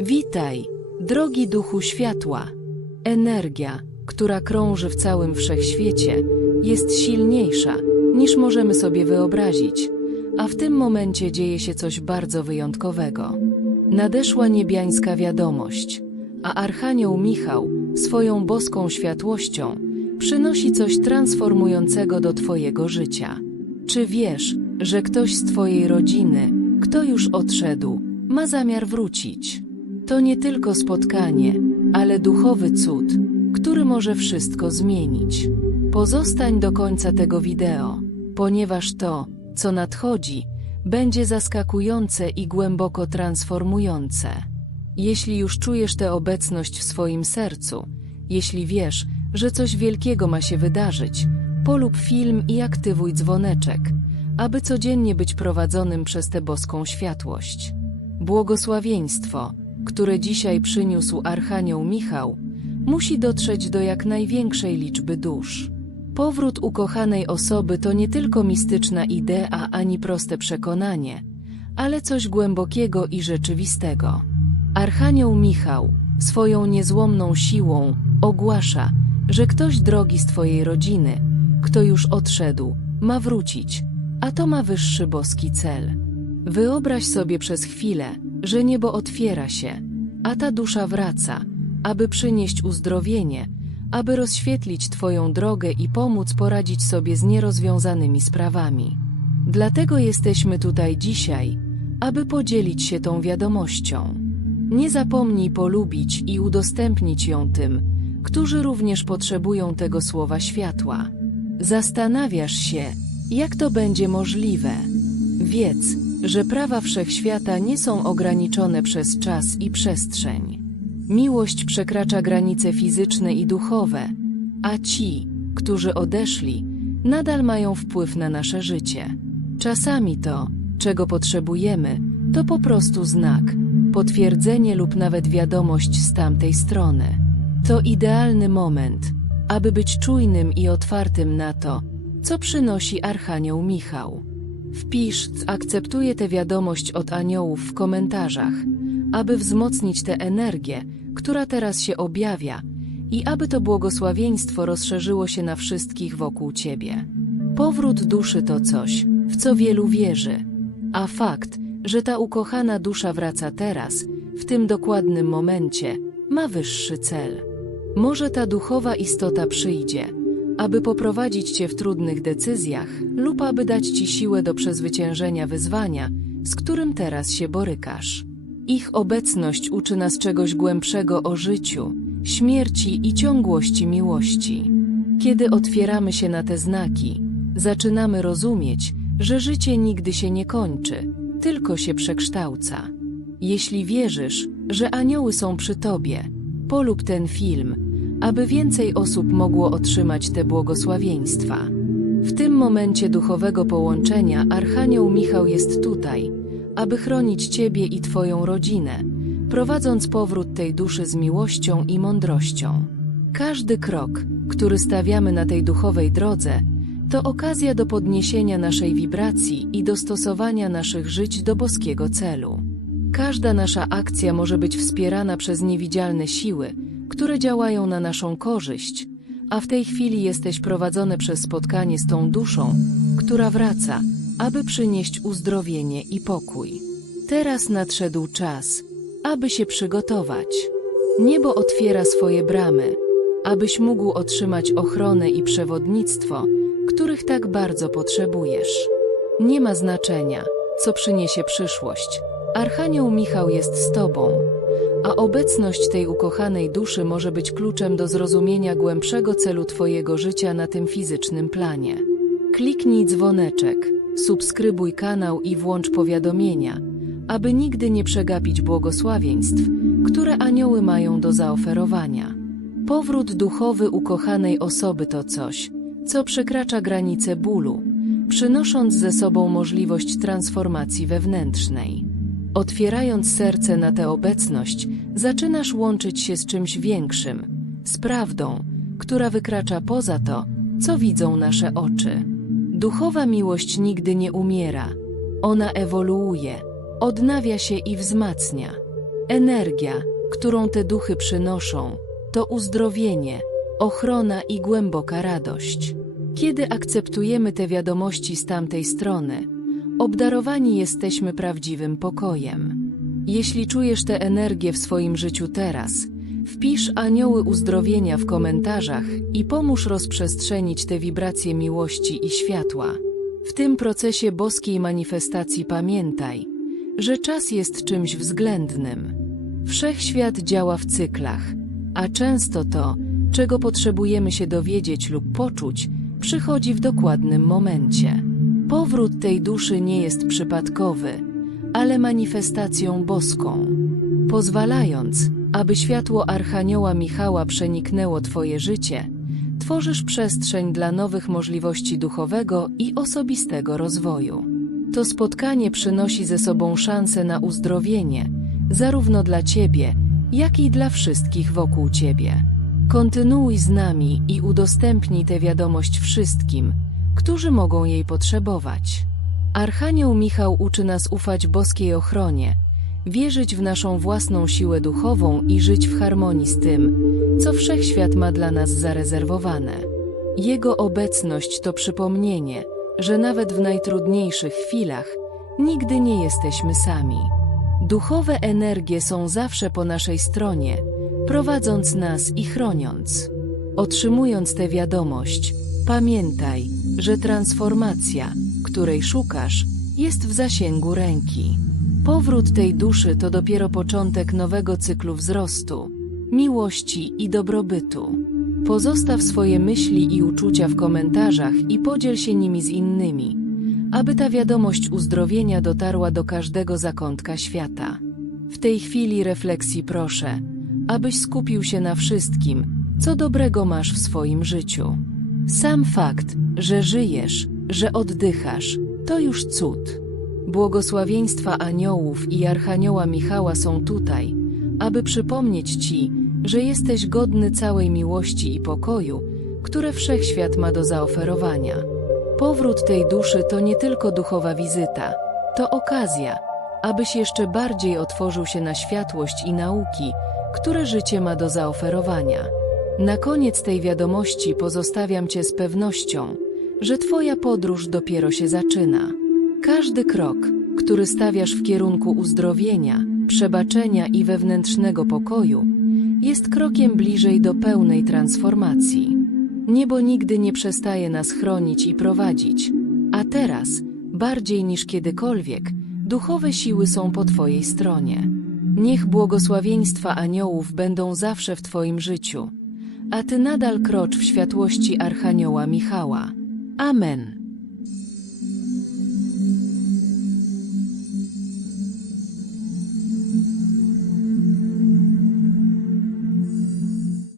Witaj, drogi duchu światła. Energia, która krąży w całym wszechświecie, jest silniejsza niż możemy sobie wyobrazić, a w tym momencie dzieje się coś bardzo wyjątkowego. Nadeszła niebiańska wiadomość, a Archanioł Michał swoją boską światłością przynosi coś transformującego do Twojego życia. Czy wiesz, że ktoś z Twojej rodziny, kto już odszedł, ma zamiar wrócić? To nie tylko spotkanie, ale duchowy cud, który może wszystko zmienić. Pozostań do końca tego wideo, ponieważ to, co nadchodzi, będzie zaskakujące i głęboko transformujące. Jeśli już czujesz tę obecność w swoim sercu, jeśli wiesz, że coś wielkiego ma się wydarzyć, polub film i aktywuj dzwoneczek, aby codziennie być prowadzonym przez tę boską światłość. Błogosławieństwo, które dzisiaj przyniósł Archanioł Michał, musi dotrzeć do jak największej liczby dusz. Powrót ukochanej osoby to nie tylko mistyczna idea ani proste przekonanie, ale coś głębokiego i rzeczywistego. Archanioł Michał swoją niezłomną siłą ogłasza, że ktoś drogi z Twojej rodziny, kto już odszedł, ma wrócić, a to ma wyższy boski cel. Wyobraź sobie przez chwilę, że niebo otwiera się, a ta dusza wraca, aby przynieść uzdrowienie, aby rozświetlić Twoją drogę i pomóc poradzić sobie z nierozwiązanymi sprawami. Dlatego jesteśmy tutaj dzisiaj, aby podzielić się tą wiadomością. Nie zapomnij polubić i udostępnić ją tym, którzy również potrzebują tego słowa światła. Zastanawiasz się, jak to będzie możliwe. Wiedz, że prawa wszechświata nie są ograniczone przez czas i przestrzeń. Miłość przekracza granice fizyczne i duchowe, a ci, którzy odeszli, nadal mają wpływ na nasze życie. Czasami to, czego potrzebujemy, to po prostu znak, potwierdzenie lub nawet wiadomość z tamtej strony. To idealny moment, aby być czujnym i otwartym na to, co przynosi Archanioł Michał. Wpisz, akceptuję tę wiadomość od aniołów w komentarzach, aby wzmocnić tę energię, która teraz się objawia i aby to błogosławieństwo rozszerzyło się na wszystkich wokół Ciebie. Powrót duszy to coś, w co wielu wierzy, a fakt, że ta ukochana dusza wraca teraz, w tym dokładnym momencie, ma wyższy cel. Może ta duchowa istota przyjdzie, aby poprowadzić Cię w trudnych decyzjach lub aby dać Ci siłę do przezwyciężenia wyzwania, z którym teraz się borykasz. Ich obecność uczy nas czegoś głębszego o życiu, śmierci i ciągłości miłości. Kiedy otwieramy się na te znaki, zaczynamy rozumieć, że życie nigdy się nie kończy, tylko się przekształca. Jeśli wierzysz, że anioły są przy Tobie, polub ten film, aby więcej osób mogło otrzymać te błogosławieństwa. W tym momencie duchowego połączenia Archanioł Michał jest tutaj, aby chronić Ciebie i Twoją rodzinę, prowadząc powrót tej duszy z miłością i mądrością. Każdy krok, który stawiamy na tej duchowej drodze, to okazja do podniesienia naszej wibracji i dostosowania naszych żyć do boskiego celu. Każda nasza akcja może być wspierana przez niewidzialne siły, które działają na naszą korzyść, a w tej chwili jesteś prowadzony przez spotkanie z tą duszą, która wraca, aby przynieść uzdrowienie i pokój. Teraz nadszedł czas, aby się przygotować. Niebo otwiera swoje bramy, abyś mógł otrzymać ochronę i przewodnictwo, których tak bardzo potrzebujesz. Nie ma znaczenia, co przyniesie przyszłość. Archanioł Michał jest z Tobą, a obecność tej ukochanej duszy może być kluczem do zrozumienia głębszego celu Twojego życia na tym fizycznym planie. Kliknij dzwoneczek, subskrybuj kanał i włącz powiadomienia, aby nigdy nie przegapić błogosławieństw, które anioły mają do zaoferowania. Powrót duchowy ukochanej osoby to coś, co przekracza granice bólu, przynosząc ze sobą możliwość transformacji wewnętrznej. Otwierając serce na tę obecność, zaczynasz łączyć się z czymś większym, z prawdą, która wykracza poza to, co widzą nasze oczy. Duchowa miłość nigdy nie umiera, ona ewoluuje, odnawia się i wzmacnia. Energia, którą te duchy przynoszą, to uzdrowienie, ochrona i głęboka radość. Kiedy akceptujemy te wiadomości z tamtej strony, obdarowani jesteśmy prawdziwym pokojem. Jeśli czujesz tę energię w swoim życiu teraz, wpisz anioły uzdrowienia w komentarzach i pomóż rozprzestrzenić te wibracje miłości i światła. W tym procesie boskiej manifestacji pamiętaj, że czas jest czymś względnym. Wszechświat działa w cyklach, a często to, czego potrzebujemy się dowiedzieć lub poczuć, przychodzi w dokładnym momencie. Powrót tej duszy nie jest przypadkowy, ale manifestacją boską. Pozwalając, aby światło Archanioła Michała przeniknęło Twoje życie, tworzysz przestrzeń dla nowych możliwości duchowego i osobistego rozwoju. To spotkanie przynosi ze sobą szansę na uzdrowienie, zarówno dla Ciebie, jak i dla wszystkich wokół Ciebie. Kontynuuj z nami i udostępnij tę wiadomość wszystkim, którzy mogą jej potrzebować. Archanioł Michał uczy nas ufać boskiej ochronie, wierzyć w naszą własną siłę duchową i żyć w harmonii z tym, co wszechświat ma dla nas zarezerwowane. Jego obecność to przypomnienie, że nawet w najtrudniejszych chwilach nigdy nie jesteśmy sami. Duchowe energie są zawsze po naszej stronie, prowadząc nas i chroniąc. Otrzymując tę wiadomość, pamiętaj, że transformacja, której szukasz, jest w zasięgu ręki. Powrót tej duszy to dopiero początek nowego cyklu wzrostu, miłości i dobrobytu. Pozostaw swoje myśli i uczucia w komentarzach i podziel się nimi z innymi, aby ta wiadomość uzdrowienia dotarła do każdego zakątka świata. W tej chwili refleksji proszę, abyś skupił się na wszystkim, co dobrego masz w swoim życiu. Sam fakt, że żyjesz, że oddychasz, to już cud. Błogosławieństwa aniołów i archanioła Michała są tutaj, aby przypomnieć Ci, że jesteś godny całej miłości i pokoju, które wszechświat ma do zaoferowania. Powrót tej duszy to nie tylko duchowa wizyta, to okazja, abyś jeszcze bardziej otworzył się na światłość i nauki, które życie ma do zaoferowania. Na koniec tej wiadomości pozostawiam Cię z pewnością, że Twoja podróż dopiero się zaczyna. Każdy krok, który stawiasz w kierunku uzdrowienia, przebaczenia i wewnętrznego pokoju, jest krokiem bliżej do pełnej transformacji. Niebo nigdy nie przestaje nas chronić i prowadzić, a teraz, bardziej niż kiedykolwiek, duchowe siły są po Twojej stronie. Niech błogosławieństwa aniołów będą zawsze w Twoim życiu, a Ty nadal krocz w światłości Archanioła Michała. Amen.